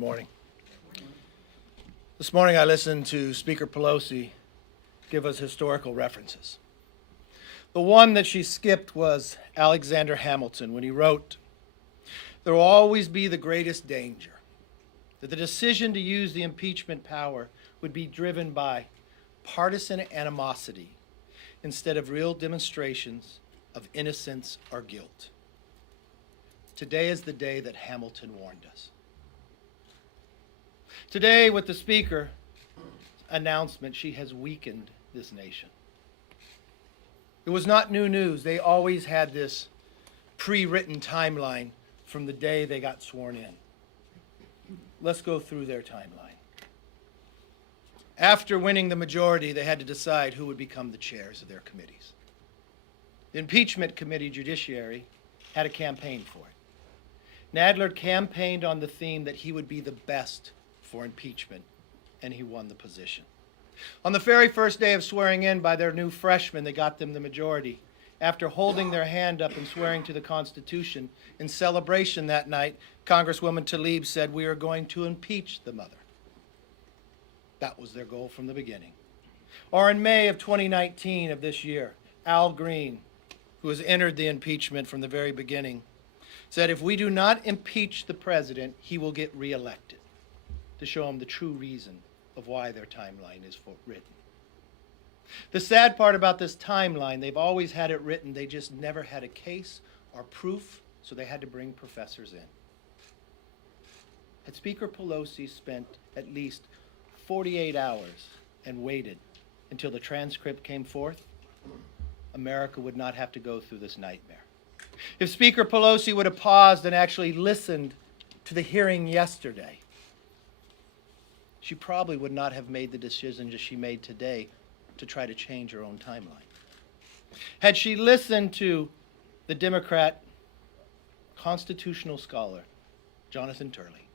Morning. This morning I listened to Speaker Pelosi give us historical references. The one that she skipped was Alexander Hamilton when he wrote, "There will always be the greatest danger that the decision to use the impeachment power would be driven by partisan animosity instead of real demonstrations of innocence or guilt." Today is the day that Hamilton warned us. Today, with the Speaker's announcement, she has weakened this nation. It was not new news. They always had this pre-written timeline from the day they got sworn in. Let's go through their timeline. After winning the majority, they had to decide who would become the chairs of their committees. The Impeachment Committee Judiciary had a campaign for it. Nadler campaigned on the theme that he would be the best for impeachment, and he won the position. On the very first day of swearing in by their new freshmen, they got them the majority. After holding their hand up and swearing to the Constitution, in celebration that night, Congresswoman Tlaib said, "We are going to impeach the mother." That was their goal from the beginning. Or in May of 2019 of this year, Al Green, who has entered the impeachment from the very beginning, said if we do not impeach the president, he will get reelected, to show them the true reason of why their timeline is written. The sad part about this timeline, they've always had it written, they just never had a case or proof, so they had to bring professors in. Had Speaker Pelosi spent at least 48 hours and waited until the transcript came forth, America would not have to go through this nightmare. If Speaker Pelosi would have paused and actually listened to the hearing yesterday, she probably would not have made the decisions that she made today to try to change her own timeline. Had she listened to the Democrat constitutional scholar, Jonathan Turley,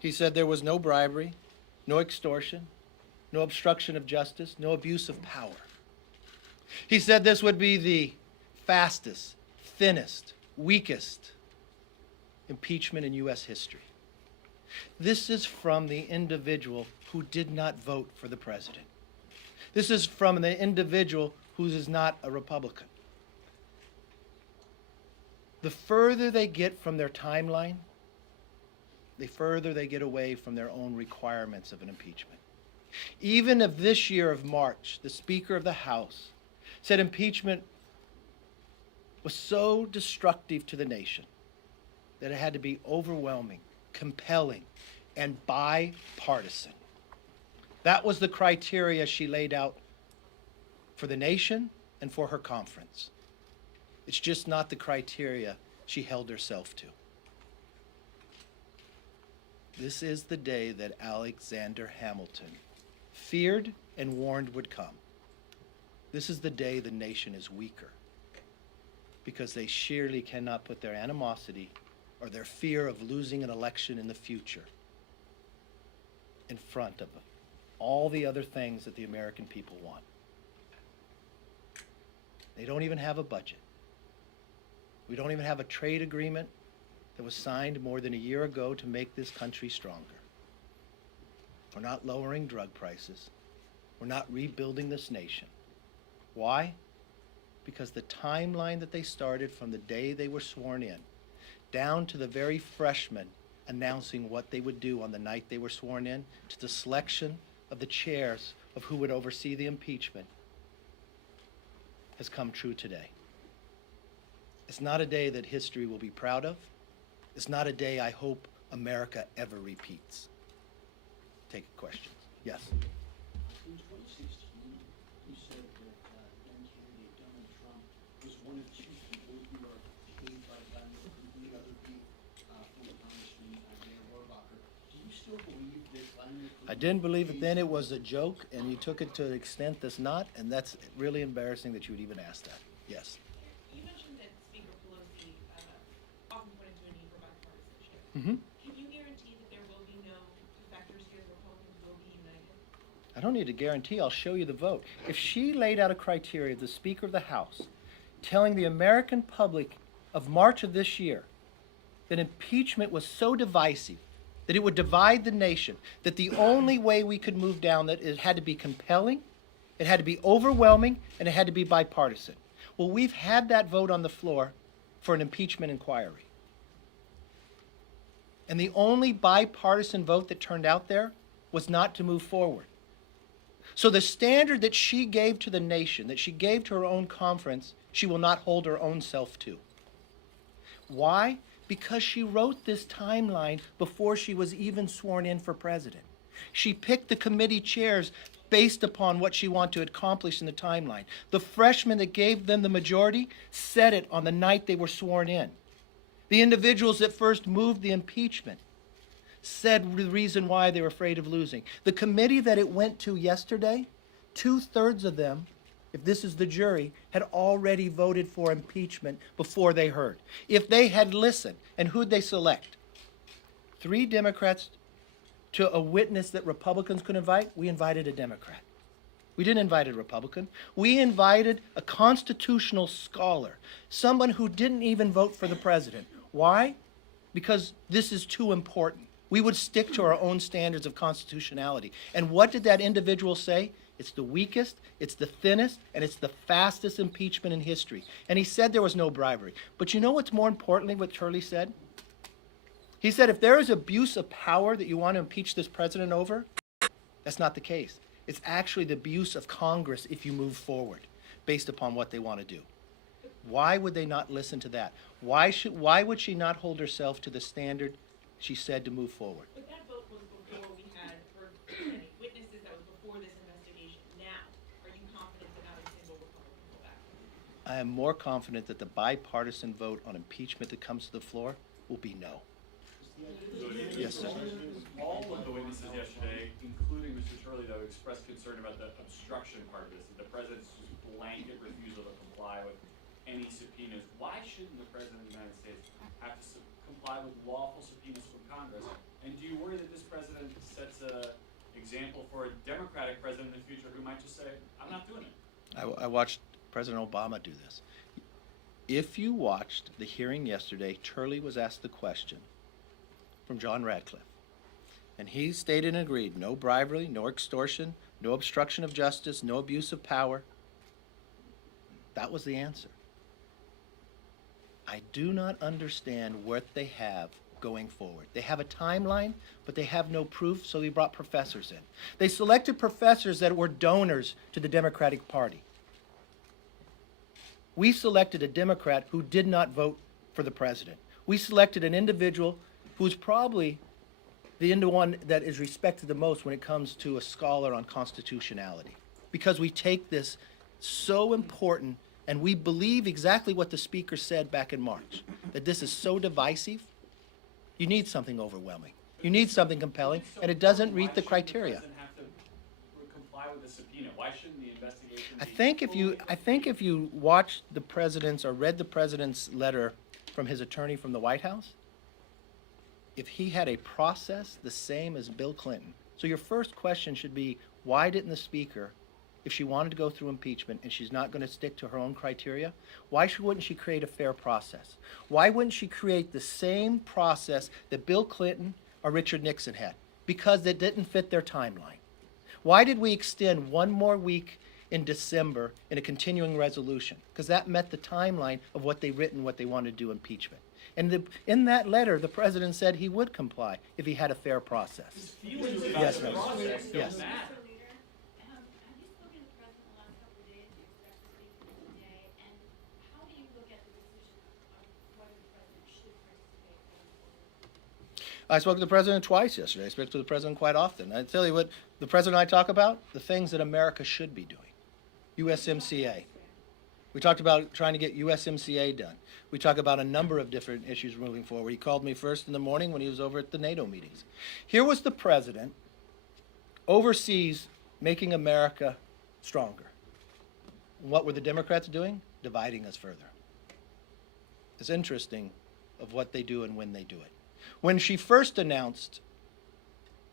he said there was no bribery, no extortion, no obstruction of justice, no abuse of power. He said this would be the fastest, thinnest, weakest impeachment in U.S. history. This is from the individual who did not vote for the president. This is from the individual who is not a Republican. The further they get from their timeline, the further they get away from their own requirements of an impeachment. Even if this year of March, the Speaker of the House said impeachment was so destructive to the nation that it had to be overwhelming, compelling, and bipartisan. That was the criteria she laid out for the nation and for her conference. It's just not the criteria she held herself to. This is the day that Alexander Hamilton feared and warned would come. This is the day the nation is weaker because they surely cannot put their animosity or their fear of losing an election in the future in front of all the other things that the American people want. They don't even have a budget. We don't even have a trade agreement that was signed more than a year ago to make this country stronger. We're not lowering drug prices. We're not rebuilding this nation. Why? Because the timeline that they started from the day they were sworn in down to the very freshmen announcing what they would do on the night they were sworn in, to the selection of the chairs of who would oversee the impeachment, has come true today. It's not a day that history will be proud of. It's not a day I hope America ever repeats. Take questions. Yes? In 2016, you said that then candidate Donald Trump was one of two people who are paid by Biden to complete other people, former Congressman Mayor Rohrabacher. Do you still believe that Biden? I didn't believe it then. It was a joke, and you took it to an extent that's not, and that's really embarrassing that you would even ask that. Yes. You mentioned that Speaker Pelosi often pointed to a need for bipartisanship. Mm-hmm. Can you guarantee that there will be no defectors here, the Republicans will be united? I don't need to guarantee. I'll show you the vote. If she laid out a criteria, the Speaker of the House, telling the American public of March of this year that impeachment was so divisive that it would divide the nation, that the only way we could move down that it had to be compelling, it had to be overwhelming, and it had to be bipartisan. Well, we've had that vote on the floor for an impeachment inquiry. And the only bipartisan vote that turned out there was not to move forward. So the standard that she gave to the nation, that she gave to her own conference, she will not hold her own self to. Why? Because she wrote this timeline before she was even sworn in for president. She picked the committee chairs based upon what she wanted to accomplish in the timeline. The freshmen that gave them the majority said it on the night they were sworn in. The individuals that first moved the impeachment said the reason why they were afraid of losing. The committee that it went to yesterday, 2/3 of them, if this is the jury, had already voted for impeachment before they heard. If they had listened, and who'd they select? 3 Democrats to a witness that Republicans could invite. We invited a Democrat. We didn't invite a Republican. We invited a constitutional scholar, someone who didn't even vote for the president. Why? Because this is too important. We would stick to our own standards of constitutionality. And what did that individual say? It's the weakest, it's the thinnest, and it's the fastest impeachment in history. And he said there was no bribery. But you know what's more importantly what Turley said? He said if there is abuse of power that you want to impeach this president over, that's not the case. It's actually the abuse of Congress if you move forward based upon what they want to do. Why would they not listen to that? Why would she not hold herself to the standard she said to move forward? But that vote was before we had heard any witnesses, that was before this investigation. Now, are you confident that not a single Republican will back? I am more confident that the bipartisan vote on impeachment that comes to the floor will be no. Yes, sir. All of the witnesses yesterday, including Mr. Turley, though, expressed concern about the obstruction part of this, that the president's just blanket refusal to comply with any subpoenas. Why shouldn't the president of the United States have to comply with lawful subpoenas from Congress? And do you worry that this president sets an example for a Democratic president in the future who might just say, I'm not doing it? I watched President Obama do this. If you watched the hearing yesterday, Turley was asked the question from John Radcliffe. And he stated and agreed, no bribery, no extortion, no obstruction of justice, no abuse of power. That was the answer. I do not understand what they have going forward. They have a timeline, but they have no proof, so they brought professors in. They selected professors that were donors to the Democratic Party. We selected a Democrat who did not vote for the president. We selected an individual who's probably the one that is respected the most when it comes to a scholar on constitutionality. Because we take this so important, and we believe exactly what the speaker said back in March, that this is so divisive, you need something overwhelming. You need something compelling, and it doesn't meet the criteria. Why shouldn't the president have to comply with the subpoena? Why shouldn't the investigation be I think if you watched the president's or read the president's letter from his attorney from the White House, if he had a process the same as Bill Clinton. So your first question should be, why didn't the speaker, if she wanted to go through impeachment and she's not going to stick to her own criteria, wouldn't she create a fair process? Why wouldn't she create the same process that Bill Clinton or Richard Nixon had? Because it didn't fit their timeline. Why did we extend one more week in December in a continuing resolution? Because that met the timeline of what they written, what they wanted to do impeachment. And in that letter, the president said he would comply if he had a fair process. feelings about Yes, the ma'am. process don't Yes. matter? Have you spoken to the president the last couple of days? Do you expect to speak to him today? And how do you look at the decision of whether the president should participate going forward? I spoke to the president twice yesterday. I spoke to the president quite often. I tell you what, the president and I talk about, the things that America should be doing. USMCA. We talked about trying to get USMCA done. We talk about a number of different issues moving forward. He called me first in the morning when he was over at the NATO meetings. Here was the president overseas making America stronger. What were the Democrats doing? Dividing us further. It's interesting of what they do and when they do it. When she first announced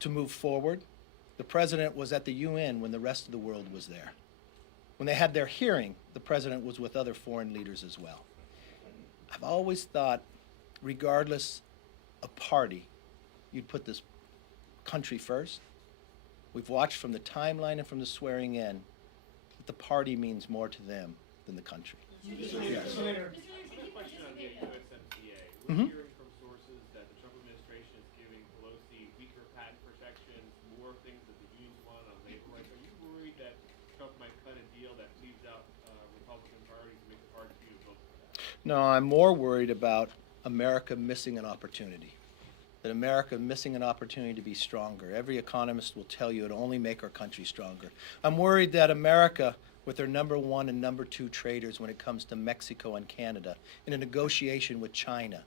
to move forward, the president was at the UN when the rest of the world was there. When they had their hearing, the president was with other foreign leaders as well. I've always thought, regardless of party, you'd put this country first. We've watched from the timeline and from the swearing in that the party means more to them than the country. Yes. I have a question on the USMCA. We're Mhm. hearing from sources that the Trump administration is giving Pelosi weaker patent protections, more things that the unions want on labor rights. Are you worried that Trump might cut a deal that leaves out Republican priorities and makes it hard for you to vote for that? No, I'm more worried about America missing an opportunity. That America missing an opportunity to be stronger. Every economist will tell you it'll only make our country stronger. I'm worried that America, with their number one and number two traders when it comes to Mexico and Canada, in a negotiation with China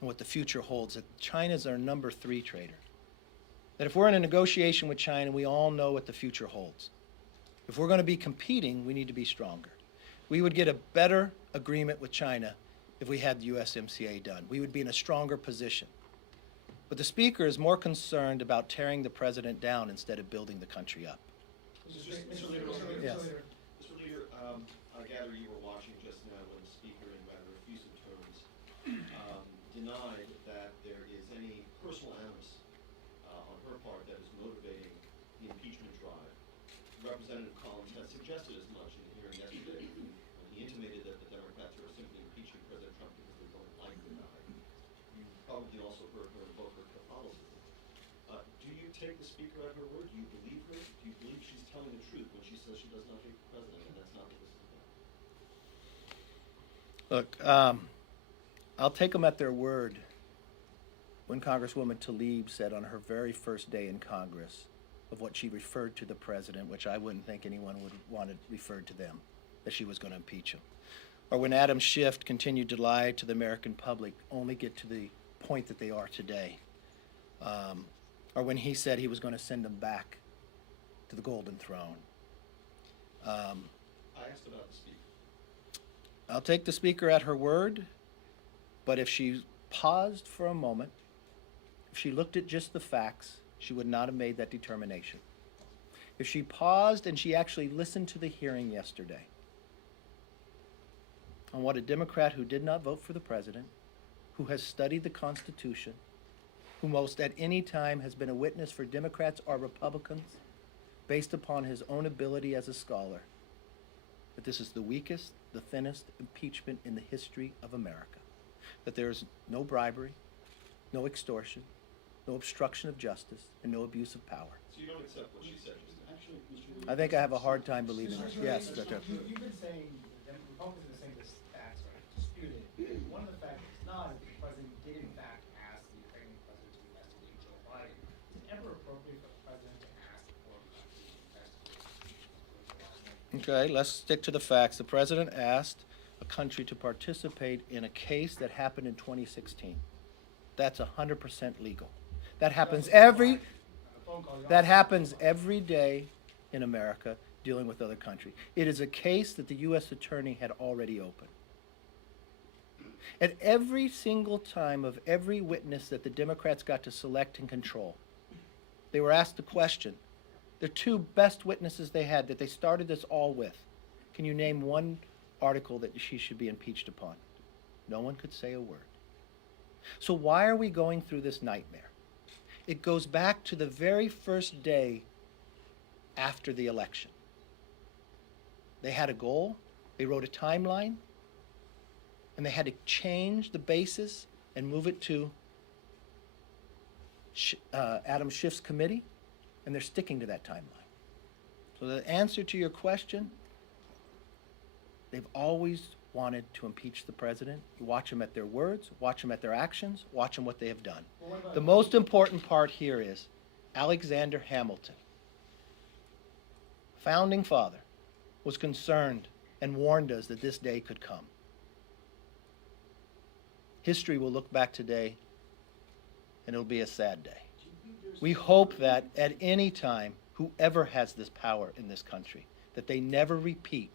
and what the future holds, that China's our number three trader. That if we're in a negotiation with China, we all know what the future holds. If we're going to be competing, we need to be stronger. We would get a better agreement with China if we had the USMCA done. We would be in a stronger position. But the Speaker is more concerned about tearing the President down instead of building the country up. Mr. Leader, Yes. Mr. Leader, I gather you were watching just now when the Speaker, in rather effusive terms, denied that there is any personal animus on her part that is motivating the impeachment drive. Representative Collins has suggested as much in the hearing yesterday when he intimated that the Democrats are simply impeaching President Trump because they don't like the guy. You probably also heard her invoke her Catholicism. Do you take the Speaker at her word? Do you believe her? Do you believe she's telling the truth when she says she does not hate the President and that's not what this is about? Look, I'll take them at their word when Congresswoman Tlaib said on her very first day in Congress of what she referred to the President, which I wouldn't think anyone would want it referred to them, that she was going to impeach him. Or when Adam Schiff continued to lie to the American public, only get to the point that they are today. Or when he said he was going to send them back to the Golden Throne. I asked about the Speaker. I'll take the Speaker at her word, but if she paused for a moment, if she looked at just the facts, she would not have made that determination. If she paused and she actually listened to the hearing yesterday on what a Democrat who did not vote for the President, who has studied the Constitution, who most at any time has been a witness for Democrats or Republicans based upon his own ability as a scholar, that this is the weakest, the thinnest impeachment in the history of America. That there is no bribery, no extortion, no obstruction of justice, and no abuse of power. So you don't accept what she said just now? Actually, Mr. I think I have a hard time believing it. Yes, You've Dr. been saying, the Republicans have been saying this facts are disputed. One of the facts is not that the president did in fact ask the Ukrainian president to investigate Joe Biden. Is it ever appropriate for the president to ask for a country to investigate? Okay, let's stick to the facts. The president asked a country to participate in a case that happened in 2016. That's 100% legal. That happens every day in America dealing with other countries. It is a case that the U.S. attorney had already opened. At every single time of every witness that the Democrats got to select and control, they were asked the question. The two best witnesses they had that they started this all with. Can you name one article that she should be impeached upon? No one could say a word. So why are we going through this nightmare? It goes back to the very first day after the election. They had a goal, they wrote a timeline, and they had to change the basis and move it to Adam Schiff's committee, and they're sticking to that timeline. So the answer to your question, they've always wanted to impeach the president. You watch them at their words, watch them at their actions, watch them what they have done. The most important part here is Alexander Hamilton, founding father, was concerned and warned us that this day could come. History will look back today and it'll be a sad day. We hope that at any time, whoever has this power in this country, that they never repeat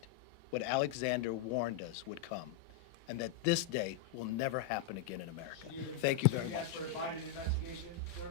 what Alexander warned us would come, and that this day will never happen again in America. Thank you very much. Yes, for a Biden investigation, sir?